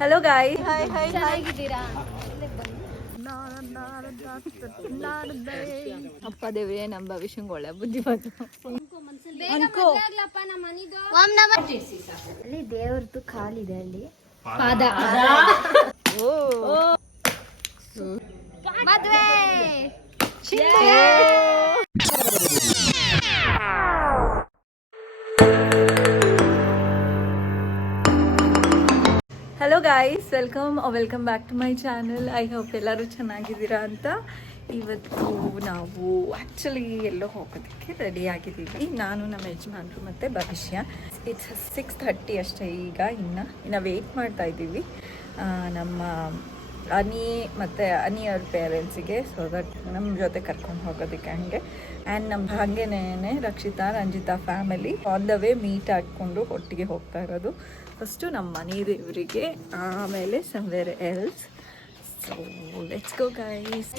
Hello ಗಾಯ್, ಚೆನ್ನಾಗಿದ್ದೀರಾ? ಅಪ್ಪ ದೇವ್ರೆ ನಮ್ಮ ಭವಿಷ್ಯಂಗೆ ಒಳ್ಳೆ ಬುದ್ಧಿ ಬಂತು. ಅಲ್ಲಿ ದೇವ್ರದ್ದು ಕಾಲಿದೆ, ಅಲ್ಲಿ ಪಾದ. ಮದ್ವೆ hello guys, welcome back to my channel. I hope ಎಲ್ಲರೂ ಚೆನ್ನಾಗಿದ್ದೀರಾ ಅಂತ. ಇವತ್ತು ನಾವು ಆ್ಯಕ್ಚುಲಿ ಎಲ್ಲೋ ಹೋಗೋದಕ್ಕೆ ರೆಡಿ ಆಗಿದ್ದೀವಿ. ನಾನು, ನಮ್ಮ ಯಜಮಾನ್ರು ಮತ್ತು ಭವಿಷ್ಯ. ಇಟ್ಸ್ 6:30 ಅಷ್ಟೇ. ಈಗ ಇನ್ನು ವೆಯ್ಟ್ ಮಾಡ್ತಾ ಇದ್ದೀವಿ ನಮ್ಮ ಅನಿ ಮತ್ತು ಅನಿಯವ್ರ ಪೇರೆಂಟ್ಸಿಗೆ, ಸೊ ದಟ್ ನಮ್ಮ ಜೊತೆ ಕರ್ಕೊಂಡು ಹೋಗೋದಕ್ಕೆ ಹಂಗೆ. ಆ್ಯಂಡ್ ನಮ್ಮ ಹಾಗೇನೇ Rakshita, Ranjita family on the way meet ಹಾಕ್ಕೊಂಡು ಒಟ್ಟಿಗೆ ಹೋಗ್ತಾ ಇರೋದು. ಫಸ್ಟು ನಮ್ಮ ಮನೆ ದೇವರಿಗೆ, ಆಮೇಲೆ somewhere else. So let's go guys.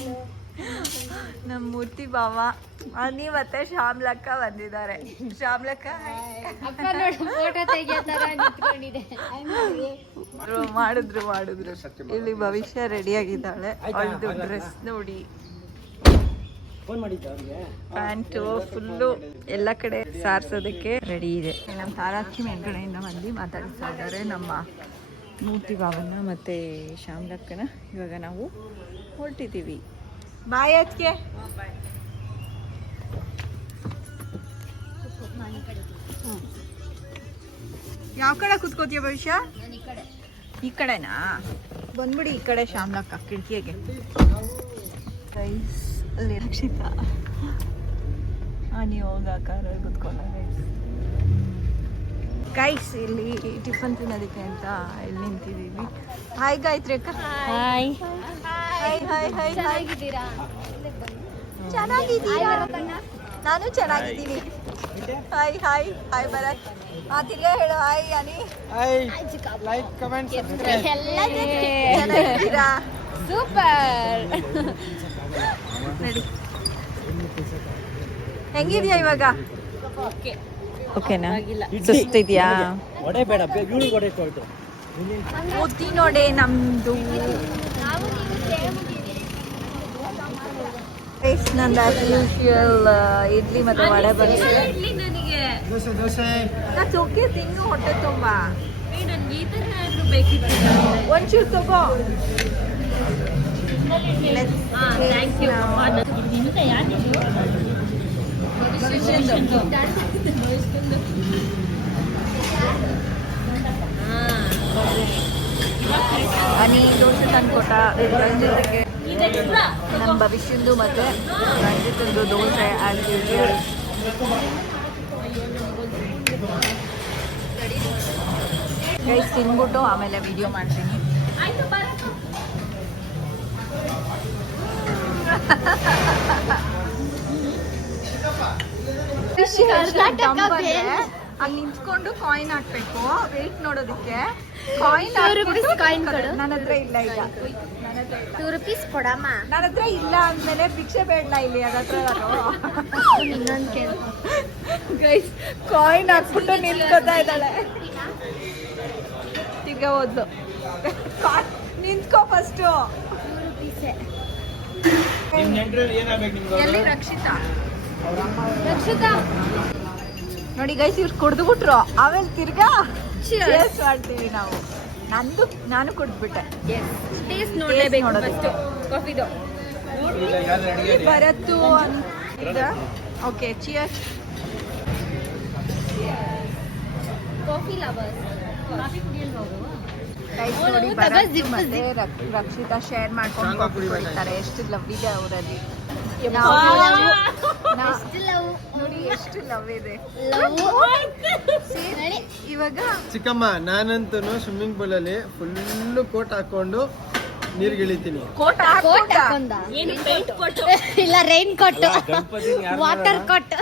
ನಮ್ಮ ಮೂರ್ತಿ ಬಾವ, ಅನಿ ಮತ್ತು ಶ್ಯಾಮ್ಲಕ್ಕ ಬಂದಿದ್ದಾರೆ. ಶ್ಯಾಮ್ಲಕ್ಕ ಮಾಡಿದ್ರು. ಇಲ್ಲಿ ಭವಿಷ್ಯ ರೆಡಿಯಾಗಿದ್ದಾಳೆ. ಅವಳದು ಡ್ರೆಸ್ ನೋಡಿ, ಪ್ಯಾಂಟು ಫುಲ್ಲು ಎಲ್ಲ ಕಡೆ ಸಾರಿಸೋದಕ್ಕೆ ರೆಡಿ ಇದೆ. ನಮ್ಮ ತಾರಾಕ್ಷಿ ಮೇಲ್ಗಡೆಯಿಂದ ಬಂದು ಮಾತಾಡಿಸ್ತಾ ಇದ್ದಾರೆ ನಮ್ಮ ಮೂರ್ತಿ ಭಾವನ ಮತ್ತು ಶ್ಯಾಮ್ಲಕ್ಕನ. ಇವಾಗ ನಾವು ಹೊರಟಿದ್ದೀವಿ. ಬಾಯ್ ಅದಕ್ಕೆ. ಯಾವ ಕಡೆ ಕೂತ್ಕೋತೀಯ ಭವಿಷ್ಯ? ಈ ಕಡೆನಾ? ಬಂದ್ಬಿಡಿ ಈ ಕಡೆ ಶ್ಯಾಮ್ಲಕ್ಕ ಕಿಟಕಿಗೆ. ಅಲ್ಲಿ ರಕ್ಷಿತಾ ನೀವು ಹೋಗಾಕಾರ ಕೂತ್ಕೊಂಡ ಗೈಸ್. ಇಲ್ಲಿ ಟಿಫನ್ ತಿನ್ನೋದಕ್ಕೆ ಅಂತ ಇಲ್ಲಿ ನಿಂತಿದ್ದೀವಿ. ಹಾಯ್ ಗಾಯತ್ರಿ ಅಕ್ಕ. ಹಾಯ್. ಚೆನ್ನಾಗಿದ್ದೀರಾ? ಚೆನ್ನಾಗಿದ್ದೀರಾ? ನಾನು ಚೆನ್ನಾಗಿದ್ದೀನಿ. Hi hi hi Bharat. ತಿರ್ಗಾ ಹೇಳು ಹಾಯ್ ಅನಿ. Like, comment, subscribe. ಚೆನ್ನಾಗಿದ್ದೀರಾ? ಸೂಪರ್. ರೆಡಿ. ಹೆಂಗಿದ್ಯಾ ಇವಾಗ? ಓಕೆನಾ? ಸುಸ್ತಿದ್ಯಾ? ಮೂರ್ತಿ ನೋಡೆ ನಮ್ದು. ನಂದು ಆಸ್ ಯೂಶುವಲ್ ಇಡ್ಲಿ ಮತ್ತು ವಡೆ ಬಂದಿದೆ. ಓಕೆ, ತಿನ್ನು, ಹೊಟ್ಟೆ ತುಂಬ. ಒಂಚೂರು ತಗೋ. ಅನಿ ದೋಸೆ ತಂದ್ಕೊಟ್ಟ. ರಂಜಿತ್ಗೆ, ನಮ್ಮ ಭವಿಷ್ಯಂದು ಮತ್ತು ರಂಜಿತಂದು ದೋಸೆ ಆ್ಯಸ್ ಯೂಶುವಲ್. ಗೈಸ್ ತಿನ್ಬಿಟ್ಟು ಆಮೇಲೆ ವಿಡಿಯೋ ಮಾಡ್ತೀನಿ. ಅಲ್ಲಿ ನಿಂತ್ಕೊಂಡು ಕಾಯಿನ್ ಹಾಕ್ಬೇಕು, ವೆಯ್ಟ್ ನೋಡೋದಕ್ಕೆ. ಕಾಯಿನ್ ನನ್ನ ಹತ್ರ ಇಲ್ಲ. ಈಗ ₹2 ಕೊಡಮ್ಮ. ನನ್ನ ಹತ್ರ ಇಲ್ಲ ಅಂದ್ಮೇಲೆ ಭಿಕ್ಷೆ ಬೇಡಲ್ಲ ಇಲ್ಲಿ ಅದತ್ರ. ಗೈಸ್ ಕಾಯಿನ್ ಹಾಕ್ಬಿಟ್ಟು ನಿಂತ್ಕೋತಾ ಇದ್ದಾಳೆ. ತಿರ್ಗ ಹೋದ್ಲು. ನಿಂತ್ಕೋ ಫಸ್ಟು. ಎಲ್ಲಿ ರಕ್ಷಿತಾ ನೋಡಿ ಗೈಸ್, ಇವ್ರು ಕುಡ್ದು ಬಿಟ್ರು. ಆಮೇಲೆ ತಿರ್ಗಾ ಚೇರ್ಸ್ ಮಾಡ್ತೀವಿ ನಾವು. ನಾನು ಕುಡ್ದ್ಬಿಟ್ಟೆ. ಬರತ್ತು ಅಂತ. Okay, cheers. Coffee lovers. ನೋಡಿ ಭರತ್ ಮತ್ತೆ ರಕ್ಷಿತಾ ಶೇರ್ ಮಾಡ್ಕೊಂಡು ಕಾಫಿ ಕುಡಿತಾರೆ. ಎಷ್ಟು ಲವ್ ಇದೆ ಅವರಲ್ಲಿ. ನೋಡಿ ಎಷ್ಟು ಲವ್ ಇದೆ. ಇವಾಗ ಚಿಕ್ಕಮ್ಮ, ನಾನಂತೂ ಸ್ವಿಮ್ಮಿಂಗ್ ಪೂಲ್ ಅಲ್ಲಿ ಫುಲ್ ಕೋಟ್ ಹಾಕೊಂಡು ನೀರ್ಗಿಳಿತೀನಿ. ಕೋಟ್ ಇಲ್ಲ, ರೈನ್ ಕೋಟ್, ವಾಟರ್ ಕೋಟ್.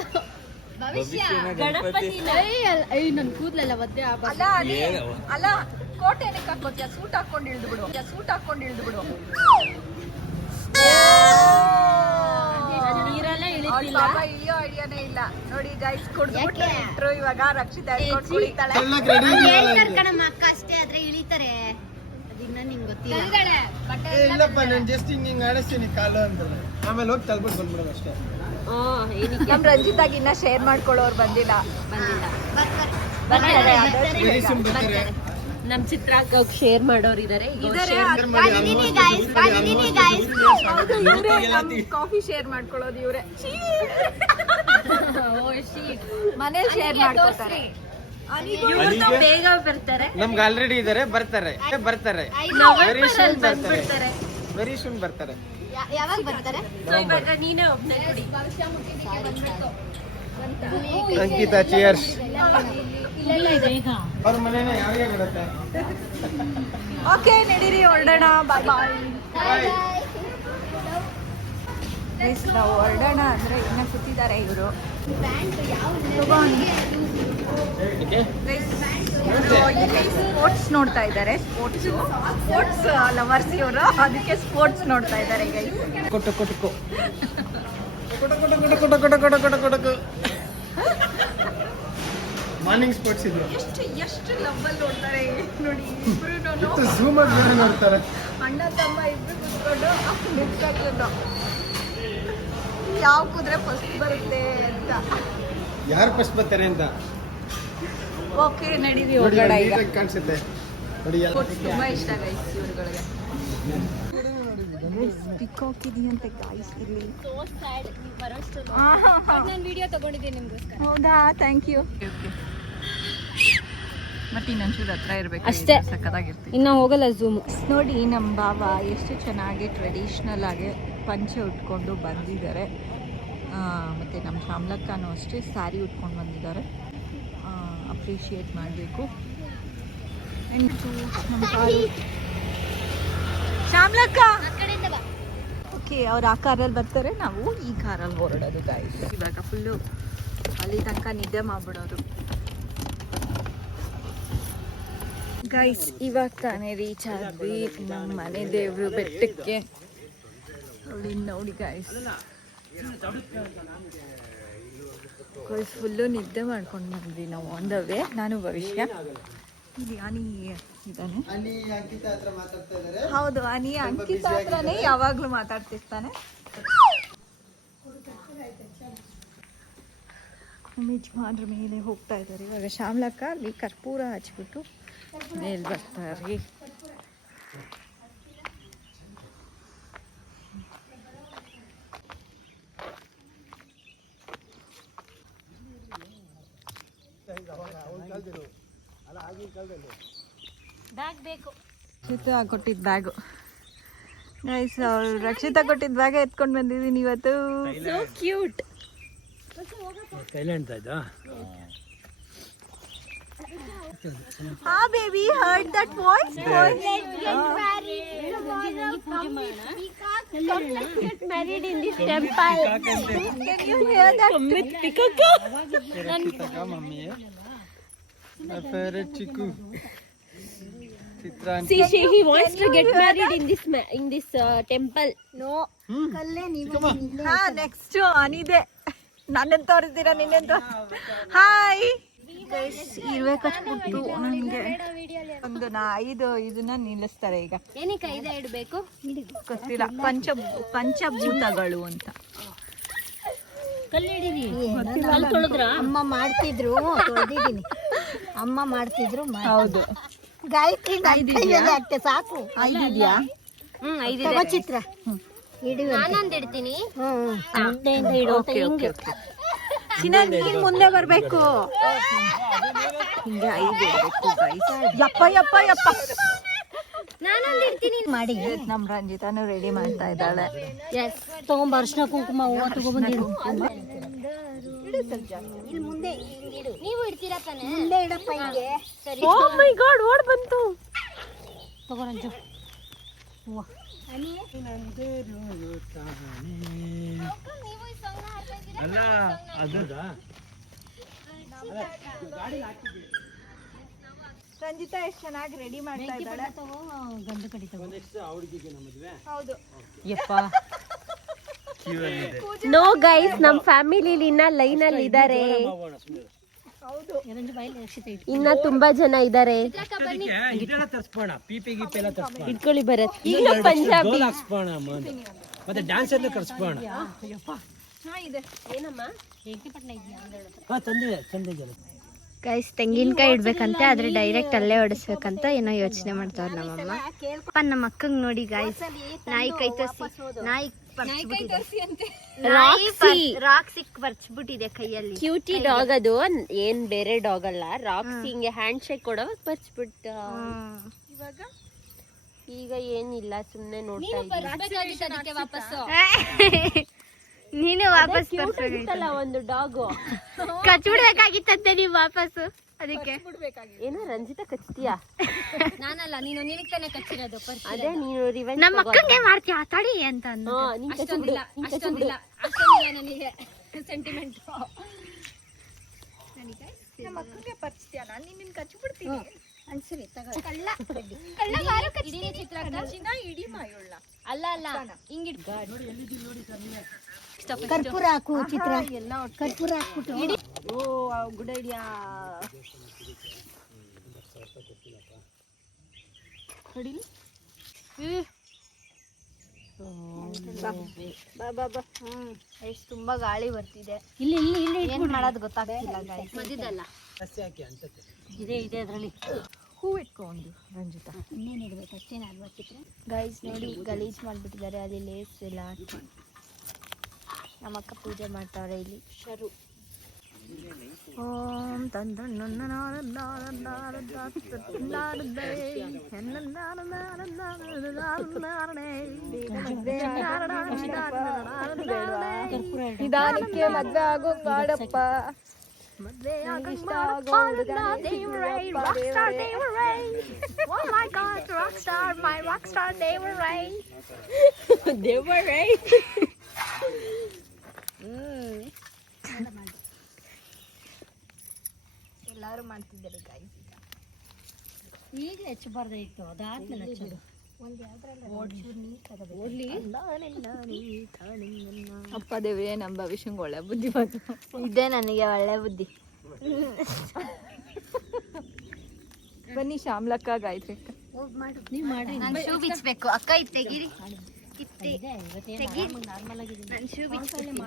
ನನ್ ಕೂದ್ಲೆಲ್ಲ ಒದ್ದೆ. ಅಲ್ಲ, ಕೋಟ್ ಏನಕ್ಕೆ ಹಾಕೋತಿಯ? ಸೂಟ್ ಹಾಕೊಂಡು ಇಳ್ದು ಬಿಡು. ನೀರಲ್ಲೇ ಇಳಿತಿಲ್ಲ. ಇಳಿಯೋ ಐಡಿಯಾನೇ ಇಲ್ಲ ನೋಡಿ ಗೈಸ್. ಕುಡ್ದು ಇವಾಗ ರಕ್ಷಿತಾ ಕುಡಿತಾಳೆ. ಕಣಮ್ಮ ಅಕ್ಕ ಅಷ್ಟೇ, ಆದ್ರೆ ಇಳಿತಾರೆ. ಇನ್ನ ನಿಂಗೆ ಗೊತ್ತಿಲ್ಲ. ಇಲ್ಲಪ್ಪ ನಾನು ಜಸ್ಟ್ ಹಿಂಗೆ ಆಡಿಸ್ತೀನಿ ಕಾಲು ಅಂತ, ಆಮೇಲೆ ಹೋಗಿ ತಲ್ಬಿಟ್ಟು ಬಂದ್ಬಿಡೋದು ಅಷ್ಟೇ. ನಮ್ಮ ರಂಜಿತಾಗ ಇನ್ನ ಶೇರ್ ಮಾಡ್ಕೊಳ್ಳೋರು ಬಂದಿಲ್ಲ. ವೆರಿ ಸಿಂಪ್ ಬರ್ತಾರೆ. ನಮ್ ಚಿತ್ರಾಗ್ ಶೇರ್ ಮಾಡೋರು ಇದಾರೆ. ಕಾಫಿ ಶೇರ್ ಮಾಡ್ಕೊಳ್ಳೋದು ಇವ್ರೆ. ಮನೇಲಿ ಶೇರ್ ಮಾಡ್ಕೊತಾರೆ. ಬೇಗ ಬರ್ತಾರೆ. ನಮ್ಗೆ ಆಲ್ರೆಡಿ ಇದಾರೆ, ಬರ್ತಾರೆ ವೆರಿ ಸೂನ್ ಬರ್ತಾರೆ, ವೆರಿ ಸೂನ್ ಬರ್ತಾರೆ. ಯಾವಾಗ ಬರ್ತಾರೆ? So ಇವಾಗ ನೀನೇ ಒಬ್ನೇ ಕುಡಿ. ಅಂಕಿತಾ ಚಿಯರ್ಸ್. ಅವ್ರ ಮನೇನ ಯಾರಿಗೆ ಬರುತ್ತೆ? ಓಕೆ ನಡೀರಿ ಹೊರಡೋಣ. ಬಾಯ್ ಬಾಯ್. ನಾವು ಹೊರಡೋಣ ಅಂದ್ರೆ ಇನ್ನ ಕೂತಿದ್ದಾರೆ ಇವರು. ಸ್ಪೋರ್ಟ್ಸ್ ನೋಡ್ತಾ ಇದ್ದಾರೆ. ಸ್ಪೋರ್ಟ್ಸ್ ಲವರ್ಸ್ ಇವರು, ಅದಕ್ಕೆ ಸ್ಪೋರ್ಟ್ಸ್ ನೋಡ್ತಾ ಇದ್ದಾರೆ ಈಗ. ಮಾರ್ನಿಂಗ್ ಸ್ಪೋರ್ಟ್ಸ್ ಇದ್ರು. ಎಷ್ಟು ಲವ್ವಲ್ಲಿ ನೋಡ್ತಾರೆ ನೋಡಿ ಇಬ್ರು. ಝೂಮ್ ಆಗಿ ಬೇರೆ ನೋಡ್ತಾರೆ. ಅಣ್ಣ ತಮ್ಮ ಇಬ್ರು ಕೂತ್ಕೊಂಡು ನಿಂತ್ಕೊಂಡು ಯಾವ ಕುದುರೆ ಫಸ್ಟ್ ಬರುತ್ತೆ ಅಂತ. ಯಾರು ಫಸ್ಟ್ ಬರ್ತಾರೆ ಅಂತ. ಓಕೆ ನಡೀರಿ ನೋಡಿ ಹೋಗೋಣ ಈಗ. ನೀಟಾಗಿ ಕಾಣಿಸುತ್ತೆ ನೋಡಿ. ತುಂಬಾ ಇಷ್ಟ ಗೈಸ್ ಇವ್ರುಗಳಿಗೆ. ಪಿಕಾಕ್ ಇದೆಯಂತೆ ಗೈಸ್ ಇಲ್ಲಿ. ನಾನು ವಿಡಿಯೋ ತಗೊಂಡಿದ್ದೀನಿ ನಿಮ್ಗೋಸ್ಕರ. ಹೌದಾ, ಥ್ಯಾಂಕ್ ಯು. ಮತ್ತೆ ಇನ್ನೊಂಚೂರು ಹತ್ರ ಇರಬೇಕು ಅಷ್ಟೇ. ಸಕ್ಕತ್ತಾಗಿರ್ತೀವಿ. ಇನ್ನ ಹೋಗಲ್ಲ ಝೂಮ್. ನೋಡಿ ನಮ್ಮ ಬಾಬಾ ಎಷ್ಟು ಚೆನ್ನಾಗಿ ಟ್ರೆಡಿಷ್ನಲ್ ಆಗಿ ಪಂಚೆ ಉಟ್ಕೊಂಡು ಬಂದಿದ್ದಾರೆ. ಮತ್ತು ನಮ್ಮ ಶ್ಯಾಮ್ಲಕ್ಕನೂ ಅಷ್ಟೇ ಸ್ಯಾರಿ ಉಟ್ಕೊಂಡು ಬಂದಿದ್ದಾರೆ. ಅಪ್ರಿಷಿಯೇಟ್ ಮಾಡಬೇಕು. ನಮ್ಮ ಕಾರು ಶ್ಯಾಮ್ಲಕ್ಕ. ಓಕೆ, ಅವ್ರು ಆ ಕಾರಲ್ಲಿ ಬರ್ತಾರೆ, ನಾವು ಈ ಕಾರಲ್ಲಿ ಹೊರಡೋದು ಗೈಸ್. ಇವಾಗ ಫುಲ್ಲು ಅಲ್ಲಿ ತನಕ ನಿದ್ದೆ ಮಾಡ್ಬಿಡೋದು ಗೈಸ್. ಇವಾಗ ತಾನೇ ರೀಚ್ ಆದ್ವಿ ನಮ್ಮ ಮನೆ ದೇವರು ಬೆಟ್ಟಕ್ಕೆ. ಅಲ್ಲಿ ನೋಡಿ ಗೈಸ್, ಫುಲ್ಲು ನಿದ್ದೆ ಮಾಡ್ಕೊಂಡು ಬಂದ್ವಿ ನಾವು ಆನ್ ದ ವೇ. ನಾನು ಭವಿಷ್ಯ. ಇಲ್ಲಿ ಅನಿ ಇದ್ದಾನೆ. ಹೌದು, ಅನಿ ಅಂಕಿತಾ ಹತ್ರನೇ ಯಾವಾಗಲೂ ಮಾತಾಡ್ತಿರ್ತಾನೆ. ಯಜಮಾನ್ರ ಮೇಲೆ ಹೋಗ್ತಾ ಇದ್ದಾರೆ ಇವಾಗ. ಶ್ಯಾಮ್ಲಕ್ಕ ಅಲ್ಲಿ ಕರ್ಪೂರ ಹಚ್ಬಿಟ್ಟು ಮೇಲೆ ಬರ್ತಾರೆ. ಬ್ಯಾಗ್ ಬೇಕು. ರಕ್ಷಿತಾ ಕೊಟ್ಟಿದ್ದ ಬ್ಯಾಗು ಗೈಸ್. ರಕ್ಷಿತಾ ಕೊಟ್ಟಿದ್ದ ಬ್ಯಾಗ ಎತ್ಕೊಂಡು ಬಂದಿದ್ದೀನಿ ಇವತ್ತು. So cute. ಹಾ baby, heard that voice. Married in this temple. Can you hear that? Mummy favourite Chikku ಚಿತ್ರ. See, he wants to get married in this temple. No. ಕಲ್ಲೇ ನೀವು. ಹಾ, ನೆಕ್ಸ್ಟ್ ಅನಿದೆ. ನನ್ನನ್ನು ತೋರಿಸ್ತೀರಾ ನಿನ್ನೆಂತ. ಹಾಯ್ ಗೈಸ್, ಇರುವೆ ಕಚ್ಬಿಟ್ಟು ನನಗೆ ಒಂದು 5 ಇದನ್ನ ನಿಲ್ಲಿಸ್ತಾರೆ ಈಗ. ಏನಕ್ಕೆ ಇದೇ ಇಡಬೇಕು? ಗೊತ್ತಿಲ್ಲ, ಪಂಚಭೂತಗಳು ಅಂತ. ಅಮ್ಮ ಮಾಡ್ತಿದ್ರು, ತೊಳೆದಿದ್ದೀನಿ. ಅಮ್ಮ ಮಾಡ್ತಿದ್ರು. ಹೌದು, ಗಾಯತ್ರಿ ಆಗ್ತದೆ ಸಾಕು. 5 ಇದೆಯಾ? 5 ಚಿತ್ರ ನಾನೊಂದು ಇಡ್ತೀನಿ. Okay okay okay. ಚಿನ್ನ ನೀನ್ ಮುಂದೆ ಬರ್ಬೇಕು. ಹಿಂಗೆ 5 ಇಡಬೇಕು ಗೈಸ್. ಯಪ್ಪ ಯಪ್ಪ ಯಪ್ಪ. ನಾನೊಂದು ಇಡ್ತೀನಿ ಮಾಡಿ. ನಮ್ಮ ರಂಜಿತಾನು ರೆಡಿ ಮಾಡ್ತಾ ಇದ್ದಾಳೆ. ಎಸ್, ತಗೊಂಬ ಅರ್ಶಿನ ಕುಂಕುಮ ಹೂವು ತಗೊಂಬಂದಿರು. ಇಲ್ಲಿ ಮುಂದೆ ಇಡು. ನೀವು ಇಡ್ತೀರಾ ತಾನೆ? ಮುಂದೆ ಇಡಪ್ಪ ಹಿಂಗೆ. ಸರಿ. Oh my god, ಓಡ್ ಬಂತು. ತಗೋ ರಂಜು ಹೂವು. ಅಲ್ಲ ಅದಾ ರಂಜಿತಾ ಎಷ್ಟು ಚೆನ್ನಾಗಿ ರೆಡಿ ಮಾಡ್ತಾ ಇದ್ದಾಳೆ. ಗಂಡು ಕಡಿ ತಗೋ. ಹೌದು. ಯಪ್ಪ. ನೋ ಗೈಸ್, ನಮ್ಮ ಫ್ಯಾಮಿಲಿಲಿ ಇನ್ನ ಲೈನ್ ಅಲ್ಲಿ ಇದ್ದಾರೆ. ಇನ್ನ ತುಂಬಾ ಜನ ಇದ್ದಾರೆ. ಇಟ್ಕೊಳ್ಳಿ ಭರತ್. ಈಗ ಪಂಜಾಬಿ ಮತ್ತೆ ಡ್ಯಾನ್ಸ್ ಎಲ್ಲ ಕರ್ಸ್ಬೋಣ. ಏನಮ್ಮ ತಂದಿದೆ. ಗೈಸ್ ತೆಂಗಿನಕಾಯಿ ಇಡ್ಬೇಕಂತೆ, ಆದ್ರೆ ಡೈರೆಕ್ಟ್ ಅಲ್ಲೇ ಹೊಡಿಸ್ಬೇಕಂತ ಏನೋ ಯೋಚನೆ ಮಾಡ್ತಾವ್ರ ನಮ್ಮಮ್ಮ. ನಮ್ಮ ಅಕ್ಕಂಗ್ ನೋಡಿ ಗೈಸ್, ನಾಯಿ ಕೈ ತೋರಿಸಿ, ನಾಯಿ ರಾಕ್ ಸಿಕ್ ಬರ್ಚ್ಬಿಟ್ಟಿದೆ ಕೈಯಲ್ಲಿ. ಕ್ಯೂಟಿ ಡಾಗ್ ಅದು, ಏನ್ ಬೇರೆ ಡಾಗ್ ಅಲ್ಲ. ರಾಕ್ಸಿ ಹಿಂಗೆ ಹ್ಯಾಂಡ್ ಶೇಕ್ ಕೊಡೋವಾಗ ಬರ್ಚ್ಬಿಟ್ಟ. ಈಗ ಏನಿಲ್ಲ, ಸುಮ್ನೆ ನೋಡ್ತಾ ನೀನು ವಾಪಸ್ ಬರ್ಬೇಕಲ್ಲ ಒಂದು ಡಾಗು. ಕಚ್ಬಿಡ್ಬೇಕಾಗಿತ್ತಂತೆ ನೀವು ವಾಪಸ್ಸು. ಅದಕ್ಕೆ ಏನೋ ರಂಜಿತಾ ಕಚ್ತೀಯಾ? ನಾನಲ್ಲ, ನೀನು ನಿನಗ್ ತಾನೇ ಕಚ್ಚಿರೋದು. ಅದೇ ನೀನು ರಿವೆಂಜ್ ನಮ್ಮ ಅಕ್ಕಂಗೆ ಮಾಡ್ತೀಯ ತಡಿ ಅಂತ ಅಷ್ಟೊಂದಿಲ್ಲ ನನಗೆ ಸೆಂಟಿಮೆಂಟ್. ನಮ್ಮ ಅಕ್ಕಂಗೆ ಪರಿಚಯ, ನಾನು ನಿನ್ನ ಕಚ್ಬಿಡ್ತೀನಿ. ಅನ್ಸರಿ ತಗೋ. ಇಡೀ ಮಾಯೋಳ್ಳ ಅಲ್ಲ ಹಿಂಗಿಡ್ ಕರ್ಪೂರ ಹಾಕು ಚಿತ್ರ ಎಲ್ಲ ಕರ್ಪೂರ ಹಾಕ್ಬಿಟ್ಟು. ಓ ಗುಡ್ ಐಡಿಯಾ. ಎಷ್ಟು ತುಂಬಾ ಗಾಳಿ ಬರ್ತಿದೆ. ಇಲ್ಲಿ ಏನ್ ಮಾಡೋದು ಗೊತ್ತಾಗ್ತಿಲ್ಲ ಗಾಳಿ ಮಧ್ಯದಲ್ಲ. ಇದೆ ಅದ್ರಲ್ಲಿ ಹೂ ಇಟ್ಕೊಂಡು ರಂಜಿತಾ ಇನ್ನೇನು ಇಡ್ಬೇಕು ಅಷ್ಟೇನ ಅಲ್ವಾ ಚಿತ್ರ. ಗೈಸ್ ನೋಡಿ ಗಲೀಜ್ ಮಾಡ್ಬಿಟ್ಟಿದ್ದಾರೆ ಅಲ್ಲಿ ಲೇಸ್ ಎಲ್ಲ ಹಾಕಿ. ನಮ್ಮಕ್ಕ ಪೂಜೆ ಮಾಡ್ತಾವ್ರೆ ಇಲ್ಲಿ. ಶರು ಓಂ ನಿಧಾನಕ್ಕೆ ಮದ್ವೆ ಆಗೋ ಮಾಡಪ್ಪ. ಎಲ್ಲಾರು ಮಾಡ್ತಿದ್ದಾರೆ ಗೈಸ್. ಈಗ ಹೆಚ್ಚಬಾರ್ದಾಯ್ತು, ಅದಾದ್ಮೇಲೆ ಹಚ್ಚೋದು. ಅಪ್ಪ ದೇವ್ರೆ, ನಮ್ಮ ಭವಿಷ್ಯಂಗೆ ಒಳ್ಳೆ ಬುದ್ಧಿ ಬಂತು. ಇದೇ ನನಗೆ ಒಳ್ಳೆ ಬುದ್ಧಿ. ಬನ್ನಿ ಶ್ಯಾಮ್ಲಕ್ಕ, ಗಾಯತ್ರಿ ಅಕ್ಕ. ನಾನು ಶೂ ಬಿಚ್ಚಬೇಕು. ಅಕ್ಕ ಇದು ತೆಗೀರಿ, ನಾನು ಶೂ ಬಿಚ್ಚಬೇಕು.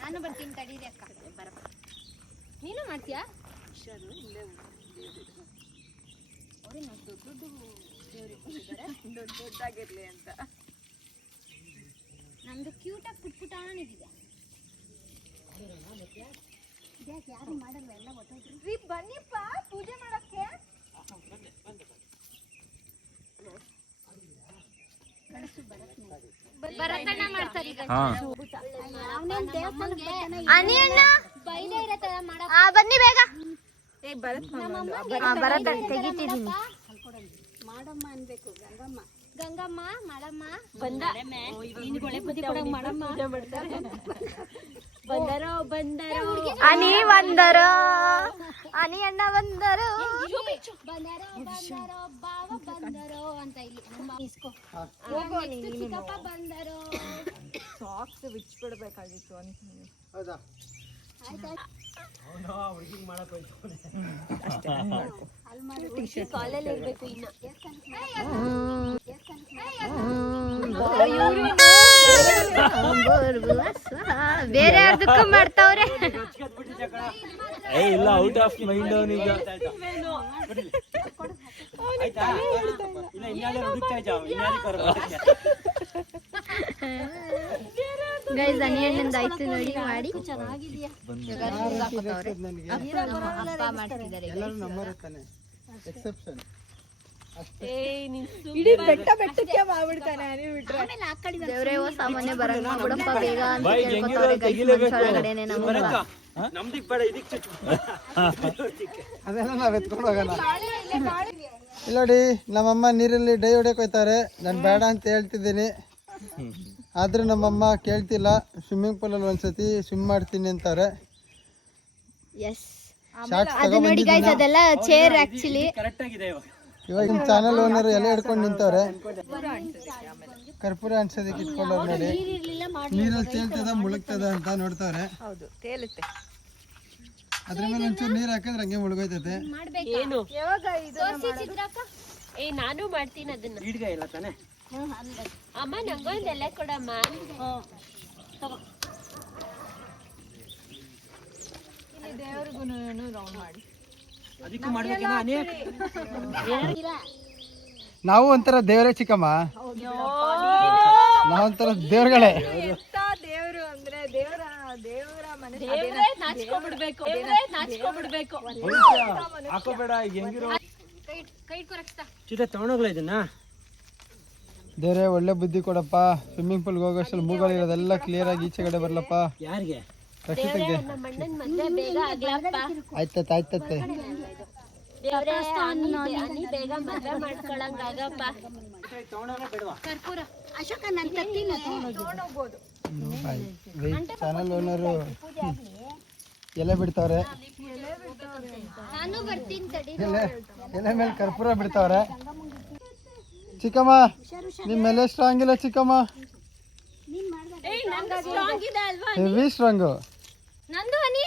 ನಾನು ಬರ್ತೀನಿ ತಡೀರಿ ಅಕ್ಕ. ನೀನು ಮಾಡ್ತೀಯಾ? ದೊಡ್ಡದಾಗಿರ್ಲಿ ಅಂತ. ನಮ್ದು ಕ್ಯೂಟಾಗಿ ಪುಟ್ಪುಟಾಣಿದೆ. ಯಾರು ಮಾಡಲ್ವ? ಎಲ್ಲ ಗೊತ್ತಾಯ್ತು. ಬನ್ನಿಪ್ಪ ಪೂಜೆ ಮಾಡಕ್ಕೆ. ಭರತಣ್ಣ ಮಾಡ್ತಾರೆ ಈಗ. ಬನ್ನಿ ಬೇಗ. ಭರತ ತೆಗಿತಿದ್ದೀನಿ. ಮಾಡಮ್ಮ ಅನ್ಬೇಕು. ಗಂಗಮ್ಮ ಮಾಡಮ್ಮ ಬಂದರೋ ಅನಿ ಬಂದರೋ, ಅನಿ ಅಣ್ಣ ಬಂದರೋ, ಬಾವ ಬಂದರೋ ಅಂತ ಇಲ್ಲಿ ಇಸ್ಕೋ. ಚಿಕ್ಕಪ್ಪ ಬಂದರೋ. ಸಾಕ್ಸ್ ಬಿಚ್ಬಿಡ್ಬೇಕಾಗಿತ್ತು ಅಂತ. ಹೌದಾ? ಕಾಲಲ್ಲಿ ಇರ್ಬೇಕು ಇನ್ನ. ಬೇರೆ ಯಾರ್ದಕ್ಕೂ ಮಾಡ್ತಾವ್ರೆ. ಇಲ್ಲ, ಔಟ್ ಆಫ್ ಮೈಂಡ್ ಅವನೀಗ. ಗೈಸ್ ಅನಿಯಣ್ಣಂದು ಆಯ್ತು ನೋಡಿ ಮಾಡಿ. ಚೆನ್ನಾಗಿದೆಯಾ? ಅಪ್ಪ ಮಾಡ್ತಿದ್ದಾರೆ. ಎಲ್ಲರೂ ನಂಬರ್ ತಾನೆ ಎಕ್ಸೆಪ್ಷನ್. ಇಡೀ ಬೆಟ್ಟಕ್ಕೆ ಮಾಡ್ಬಿಡ್ತಾನೆ ಅನಿಲ್ ಬಿಟ್ರೆ. ದೇವ್ರೇ ಓ ಸಾಮಾನ್ಯ ಬರಂಗ ಬಿಡಪ್ಪ ಬೇಗ ಅಂತ ಕೇಳ್ಕೊತಾವ್ರೆ ಗೈಸ್. ಮನ್ಸೊಳಗಡೆನೆ ನಮ್ಗೆ ಅದೆಲ್ಲ ನಾವ್ ಎತ್ಕೊಂಡು ಹೋಗೋಣ. ಇಲ್ಲ ನೋಡಿ, ನಮ್ಮಮ್ಮ ನೀರಲ್ಲಿ ಡೈ ಹೊಡೆಯಕ್ಕೆ ಹೋಯ್ತಾರೆ. ನಾನು ಬೇಡ ಅಂತ ಹೇಳ್ತಿದ್ದೀನಿ, ಆದ್ರೆ ನಮ್ಮಮ್ಮ ಕೇಳ್ತಿಲ್ಲ. ಸ್ವಿಮ್ಮಿಂಗ್ ಪೂಲಲ್ಲಿ ಒಂದ್ಸತಿ ಸ್ವಿಮ್ ಮಾಡ್ತೀನಿ ಅಂತಾರೆ. ಎಸ್ ಶಾರ್ಟ್ಸ್ ಅದು ನೋಡಿ ಗೈಸ್ ಅದೆಲ್ಲ ಚೇರ್ ಆಕ್ಚುಲಿ. ಕರೆಕ್ಟ್ ಆಗಿದೆ ಇವಾಗ. ಇವಾಗ ನಿಮ್ಮ ಚಾನಲ್ ಓನರ್ ಎಲೆ ಹಿಡ್ಕೊಂಡು ನಿಂತವ್ರೆ. ಕರ್ಪೂರ ಅನ್ಸೋದಕ್ಕೆ ಇಟ್ಕೊಂಡವ್ರು ನೋಡಿ. ನೀರಲ್ಲಿ ತೇಲ್ತದ ಮುಳುಗ್ತದ ಅಂತ ನೋಡ್ತಾವ್ರೆ. ಹೌದು ತೇಲುತ್ತೆ. ಅದ್ರ ಮೇಲೆ ಒಂಚೂರು ನೀರು ಹಾಕಿದ್ರೆ ಹಂಗೆ ಮುಳುಗೋಯ್ತೈತೆ. ಏನು ಯಾವಾಗ ಇದು ನಾನು ಮಾಡ್ತೀನಿ ಅದನ್ನ. ಈಡ್ಗಾಯಿ ಇಲ್ಲ ತಾನೆ? ಅಮ್ಮ ನಂಗೊಂದು ಎಲೆ ಕೊಡಮ್ಮ. ಇಲ್ಲಿ ದೇವ್ರಿಗೂ ರೌಂಡ್ ಮಾಡಿ. ಅದಕ್ಕೂ ಮಾಡ್ಬೇಕೇನೋ ಅನೇಕ. ನಾವು ಒಂಥರ ದೇವರೇ ಚಿಕ್ಕಮ್ಮ. ನಾವೊಂಥರ ದೇವ್ರಗಳೇ. ದೇವ್ರು ಅಂದ್ರೆ ದೇವರ ಮನೆ ಹಾಕೋಬೇಡ ಈಗ ಹೆಂಗಿರೋ ಚಿತೆ ತಗೊಂಡೋಗ್ಲ ಇದನ್ನ. ದೇವ್ರೆ ಒಳ್ಳೆ ಬುದ್ಧಿ ಕೊಡಪ್ಪ. ಸ್ವಿಮ್ಮಿಂಗ್ ಪೂಲ್ಗೆ ಹೋಗೋಷ್ಟಲ್ಲಿ ಮೂಗಳಿರೋದೆಲ್ಲ ಕ್ಲಿಯರ್ ಆಗಿ ಈಚೆಗಡೆ ಬರ್ಲಪ್ಪ. ಯಾರಿಗೆ? ರಕ್ಷಿತಕ್ಕೆ. ನಮ್ಮಣ್ಣನ ಮದ್ವೆ ಬೇಗ ಆಗ್ಲಪ್ಪ. ಆಯ್ತತ್ತೆ. ದೇವ್ರೆ ಅನಿ ಬೇಗ ಮದ್ವೆ ಮಾಡ್ಕೊಳಂಗಾಗಪ್ಪ. ಕರ್ಪೂರ ಅಶೋಕ ನನ್ ತತ್ತಿನ ತಗೊಂಡೋಗ್ಬೋದು. ಚಾನಲ್ ಓನರು ಎಲೆ ಬಿಡ್ತಾವ್ರೆ. ನಾನು ಬರ್ತೀನಿ ತಡಿ. ಎಲೆ ಮೇಲೆ ಕರ್ಪೂರ ಬಿಡ್ತಾವ್ರೆ. ಚಿಕ್ಕಮ್ಮ ನಿಮ್ಮ ಎಲೆ ಸ್ಟ್ರಾಂಗ್ ಇಲ್ಲ ಚಿಕ್ಕಮ್ಮ. Heavy strong. ನಂದು ಹನಿ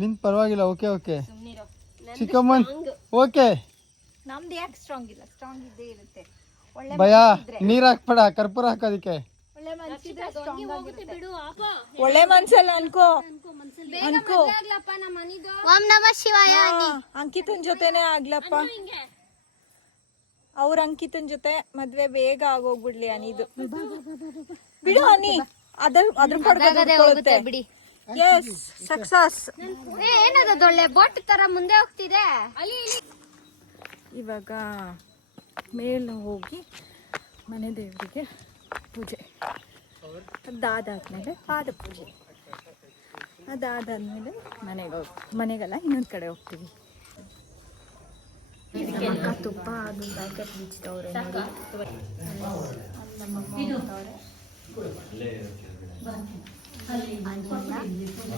ನಿನ್ ಪರವಾಗಿಲ್ಲ. ಓಕೆ ಚಿಕ್ಕಮ್ಮನ್ ಓಕೆ. ನಮ್ದು ಯಾಕೆ ಸ್ಟ್ರಾಂಗ್ ಇಲ್ಲ? ಸ್ಟ್ರಾಂಗ್ ಇದ್ದೇ ಇರುತ್ತೆ. ಭಯ ನೀರ್ ಹಾಕ್ಬೇಡ ಕರ್ಪೂರ ಹಾಕೋದಿಕ್ಕೆ. ಒಳ್ಳೆ ಮನ್ಸಲ್ಲ ಅನ್ಕೋ. ಓಂ ನಮಃ ಶಿವಾಯ. ಅಂಕಿತನ್ ಜೊತೆನೆ ಆಗ್ಲಪ್ಪ. ಅವ್ರ ಅಂಕಿತನ್ ಜೊತೆ ಮದ್ವೆ ಬೇಗ ಆಗೋಗ್ಬಿಡ್ಲಿ ಅನಿದು. ಬಿಡು ಅನಿ, ಅದ್ರ ಹೋಗುತ್ತೆ ಬಿಡಿ. Yes success. ಏನದು ಒಳ್ಳೆ ಬೋಟ್ ತರ ಮುಂದೆ ಹೋಗ್ತಿದೆ. ಇವಾಗ ಮೇಲೆ ಹೋಗಿ ಮನೆ ದೇವರಿಗೆ ಪೂಜೆ, ಅದಾದ್ಮೇಲೆ ಪಾದ ಪೂಜೆ, ಅದಾದ್ಮೇಲೆ ಮನೆಗೆಲ್ಲ ಇನ್ನೊಂದು ಕಡೆ ಹೋಗ್ತೀವಿ. ಅಕ್ಕ ತುಪ್ಪ ಅದು ಪ್ಯಾಕೆಟ್ ಬಿಚ್ಚಿದವ್ರೆ ನೋಡಿ.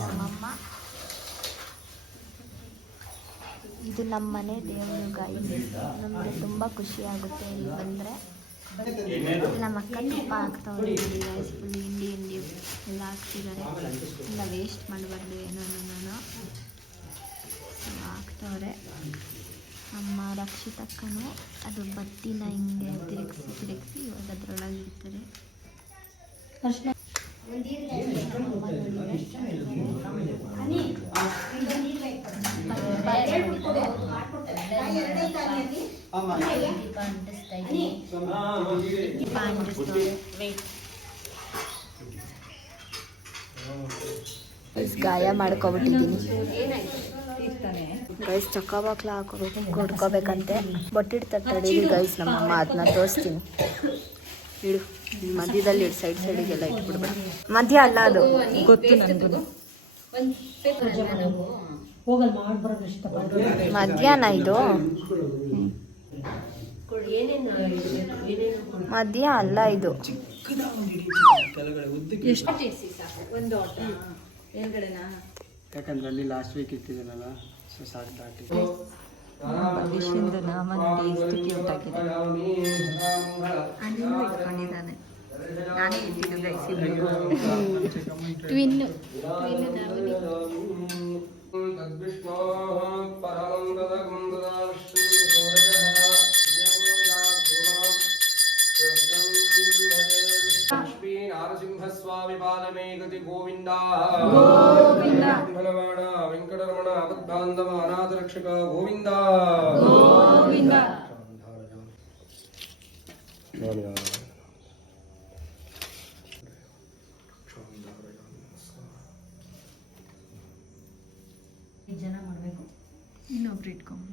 ನಮ್ಮಮ್ಮ ಇದು ನಮ್ಮ ಮನೆ ದೇವರು ಗಾಯ್ಸ್. ನಮಗೆ ತುಂಬ ಖುಷಿ ಆಗುತ್ತೆ ಇಲ್ಲಿ ಬಂದರೆ. ನಮ್ಮ ಅಕ್ಕ ತುಪ್ಪ ಹಾಕ್ತಾವ್ರೆ ನೋಡಿ ಗಾಯ್ಸ್. ಫುಲ್ ಹಿಂಡಿ ಎಲ್ಲ ಹಾಕ್ತಿದ್ದಾರೆ. ಎಲ್ಲ ವೇಸ್ಟ್ ಮಾಡಬಾರ್ದು ಏನೋ ಹಾಕ್ತವ್ರೆ. ನಮ್ಮ ರಕ್ಷಿತಕ್ಕನು ಅದು ಬತ್ತಿನ ಹಿಂಗೆ ತಿರುಗಿಸಿ ಇವಾಗ ಅದ್ರೊಳಗೆ ಇರ್ತಾರೆ. ಗಾಯ ಮಾಡ್ಕೊಬಿಟ್ಟಿದ್ದೀನಿ ಗೈಸ್. ಚಕ್ಕಬಾಕ್ಲ ಕೊಡ್ಕೋಬೇಕಂತೆ. ಬೊಟ್ಟಿಡ್ತಾರೆ ತಡೀರಿ ಗೈಸ್. ನಮ್ಮಮ್ಮ ಅದನ್ನ ತೋರಿಸ್ತೀನಿ. ಇಡು ಮಧ್ಯದಲ್ಲಿ ಇಡು, ಸೈಡಿಗೆಲ್ಲ ಇಟ್ಬಿಡ್ಬೇಡ. ಮಧ್ಯ ಅಲ್ಲ ಅದು ಗೊತ್ತು ನನಗೂ. ಮಧ್ಯಾಹ್ನ ಇದು ಮಧ್ಯ ಅಲ್ಲ ಇದು. ಯಾಕಂದ್ರೆ ಅಲ್ಲಿ ಲಾಸ್ಟ್ ವೀಕ್ ಇಟ್ಟಿದ್ದೀನಲ್ಲ, ಸೊ ಸಾಕು ದಾಟಿ. ಪರೀಕ್ಷೆಯಿಂದ ನಾಮ ನೋಡಿ ಎಷ್ಟು ಕ್ಯೂಟ್ ಆಗಿದೆ. ಅನಿಲ್ ಇಟ್ಕೊಂಡಿದ್ದಾನೆ. ನಾನೇ ಇಟ್ಟಿದ್ದು ಗೈಸ್. ಟ್ವಿನ್ ನರಸಿಂಹಸ್ವಾಮಿ ಪಾದಮೇ ಗತಿ ಗೋವಿಂದ ಬಲವಾಣ ವೆಂಕಟರಮಣ ಅಬದ್ಧಾಂಧವ ಅನಾಥ ರಕ್ಷಕ ಗೋವಿಂದ ಗೋವಿಂದ. ಜನ ಮಾಡಬೇಕು. ಇನ್ನೊಬ್ರು ಇಟ್ಕೊಂಡು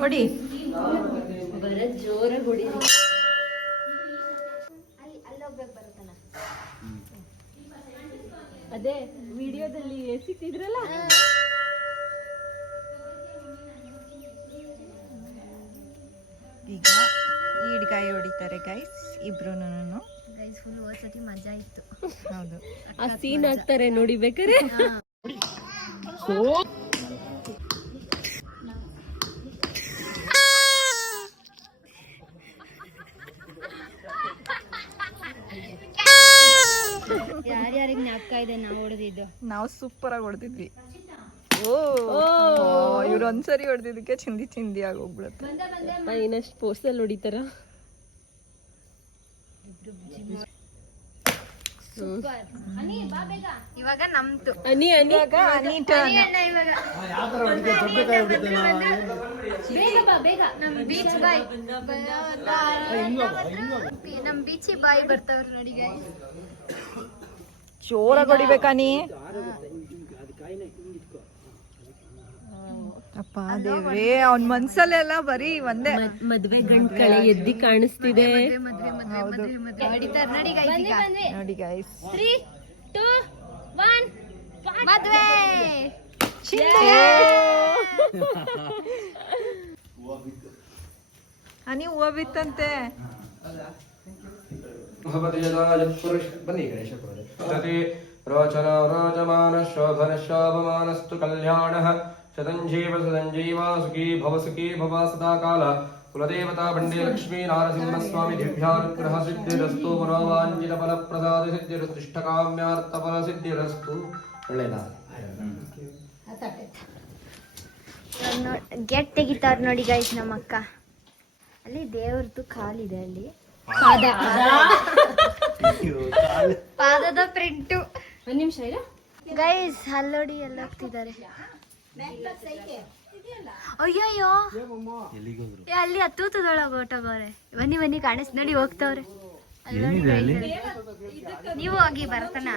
ಹೊಡಿ. ಜೋರಾಗಿ ಹೊಡಿರಿ. ಅದೇ ವಿಡಿಯೋದಲ್ಲಿ ಸಿಕ್ತಿದ್ರಲ್ಲ. ಈಗ ಈಡ್ಗಾಯಿ ಹೊಡಿ. ಇದ್ದಾರೆ ಗೈಸ್ ಇಬ್ರು. ಗೈಸ್ ಫುಲ್ ಹೋದ್ಸತಿ ಮಜಾ ಇತ್ತು. ಹೌದು, ಆ ಸೀನ್ ಹಾಕ್ತಾರೆ ನೋಡಿ ಬೇಕಾರೆ. ಯಾರ್ಯಾರಿಗೆ ಜ್ಞಾಪಕ ಇದೆ ನಾವು ಹೊಡೆದಿದ್ದು? ನಾವು ಸೂಪರ್ ಆಗಿ ಹೊಡೆದಿದ್ವಿ. ಇವ್ರು ಒಂದ್ಸರಿ ಹೊಡೆದಿದ್ದಕ್ಕೆ ಚಿಂದಿ ಆಗಿ ಹೋಗ್ಬಿಡುತ್ತೆ. ಇನ್ನಷ್ಟು ಪೋಸ್ಟಲ್ಲಿ ಹೊಡಿತಾರ. ಇವಾಗ ನಮ್ದು ಅನಿ ಬೇಗ ಬಾ ಬೇಗ. ನಮ್ ಬೀಚ್ ಬಾಯ್ ನಮ್ ಬೀಚಿ ಬಾಯ್ ಬರ್ತಾವ್ರ ನೋಡಿ guys. ಜೋರಾಗಿ ಹೊಡಿಬೇಕಾ ನೀ? ಅಪ್ಪ ದೇವ್ರೇ, ಅವ್ನ ಮನ್ಸಲ್ಲೆಲ್ಲ ಬರೀ ಒಂದೇ ಮದ್ವೆ ಗಂಡ್ ಕಳೆ ಎದ್ದಿ ಕಾಣಿಸ್ತಿದೆ. ಹೊಡಿತಾರ ನೋಡಿ guys ಈಗ. ನೋಡಿ ಗೈಸ್, 3 2 1 ಮದ್ವೆ. ಹನಿ ಹೂವು ಬಿತ್ತಂತೆ. ಭವತಿ ಯದಾ ಯತ್ಪುರುಷ ಬನ್ನಿ ಗಣೇಶ ಪೂಜೆ ರೋಚನ ರೋಚಮಾನ ಶೋಭನ ಶೋಭಮಾನಸ್ತು ಕಲ್ಯಾಣಃ ಶತಂಜೀವ ಸದಂಜೀವ ಸುಖೀ ಭವ ಸದಾ ಕಾಲ ಕುಲದೇವತಾ ಬಂಡೇ ಲಕ್ಷ್ಮೀ ನಾರಸಿಂಹಸ್ವಾಮಿ ದಿವ್ಯಾನುಗ್ರಹ ಸಿದ್ಧಿರಸ್ತು ಮನೋವಾಂಛಿತ ಫಲ ಪ್ರಸಾದ ಸಿದ್ಧಿರಸ್ತು ಇಷ್ಟಕಾಮ್ಯಾರ್ಥ ಫಲ ಸಿದ್ಧಿರಸ್ತು. ಒಳ್ಳೆಯದಾ? ಗೆಟ್ ತೆಗಿತಾರ ನೋಡಿ ಗೈಸ್ ನಮ್ಮ ಅಕ್ಕ. ಅಲ್ಲಿ ದೇವ್ರದ್ದು ಕಾಲಿದೆ, ಅಲ್ಲಿ ಪಾದದ ಪ್ರಿಂಟು. ಒಂದ್ ನಿಮಿಷ ಇರ. ಗೈಸ್ ಅಲ್ಲೋಡಿ ಎಲ್ಲ ಹೋಗ್ತಿದ್ದಾರೆ. ಅಯ್ಯಯ್ಯೋ ಅಲ್ಲಿ ಹತ್ತೂತದೊಳಗೆ ಹೊಟ್ಟೋಗವ್ರೆ. ಬನ್ನಿ ಕಾಣಿಸ್ ನೋಡಿ ಹೋಗ್ತವ್ರೆ. ನೀವು ಹೋಗಿ ಬರ್ತನ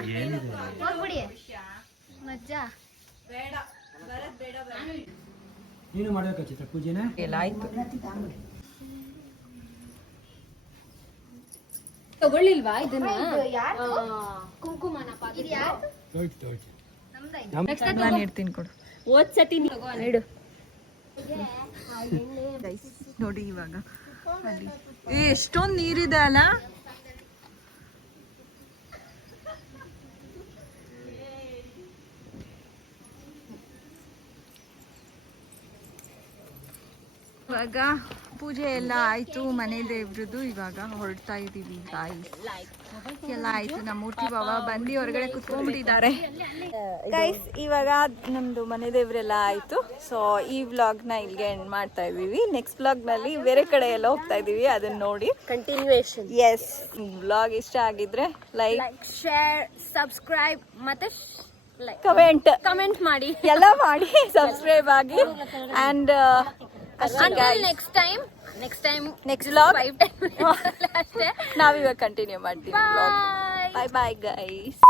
ಹೋಗ್ಬಿಡಿ ಮಜ್ಜಾ. ನೀನು ಮಾಡ್ಬೇಕಾ ಚಿತ್ರ ಪೂಜೆನ? ಎಲ್ಲ ಆಯ್ತು. ತಗೊಳ್ಳಿಲ್ವಾ ಇದನ್ನ? ಕುಂಕುಮನ ನಾನು ಇಡ್ತೀನಿ, ಕೊಡು. ಓದ್ಸತಿ ನೀಡು. ಗೈಸ್ ನೋಡಿ ಇವಾಗ ಅಲ್ಲಿ ಎಷ್ಟೊಂದು ನೀರಿದೆ ಅಲ್ಲ. ಇವಾಗ ಪೂಜೆ ಎಲ್ಲ ಆಯ್ತು, ಮನೆ ದೇವ್ರದ್ದು. ಇವಾಗ ಹೊರಡ್ತಾ ಇದೀವಿ ಗಾಯ್ಸ್. ಎಲ್ಲ ಆಯ್ತು, ನಮ್ಮ ಮೂರ್ತಿ ಬಾಬಾ ಬಂದು ಹೊರಗಡೆ ಕುತ್ಕೊಂಡ್ಬಿಟ್ಟಿದ್ದಾರೆ ಗೈಸ್. ಇವಾಗ ನಮ್ದು ಮನೆ ದೇವ್ರೆಲ್ಲ ಆಯ್ತು. ಸೊ ಈ ವ್ಲಾಗ್ನ ಇಲ್ಲಿಗೆ ಎಂಡ್ ಮಾಡ್ತಾ ಇದೀವಿ. ನೆಕ್ಸ್ಟ್ ವ್ಲಾಗ್ನಲ್ಲಿ ಬೇರೆ ಕಡೆ ಎಲ್ಲ ಹೋಗ್ತಾ ಇದೀವಿ, ಅದನ್ನ ನೋಡಿ ಕಂಟಿನ್ಯೂಯೇಷನ್. ಎಸ್, ವ್ಲಾಗ್ ಇಷ್ಟ ಆಗಿದ್ರೆ ಲೈಕ್, ಶೇರ್, ಸಬ್ಸ್ಕ್ರೈಬ್ ಮತ್ತೆ ಕಮೆಂಟ್ ಮಾಡಿ ಎಲ್ಲ ಮಾಡಿ, ಸಬ್ಸ್ಕ್ರೈಬ್ ಆಗಿ. ಅಂಡ್ ನೆಕ್ಸ್ಟ್ ನೆಕ್ಸ್ಟ್ ವ್ಲಾಗ್ ನಾವಿವಾಗ ಕಂಟಿನ್ಯೂ ಮಾಡ್ತೀವಿ. ಬಾಯ್ ಬಾಯ್ ಗೈಸ್.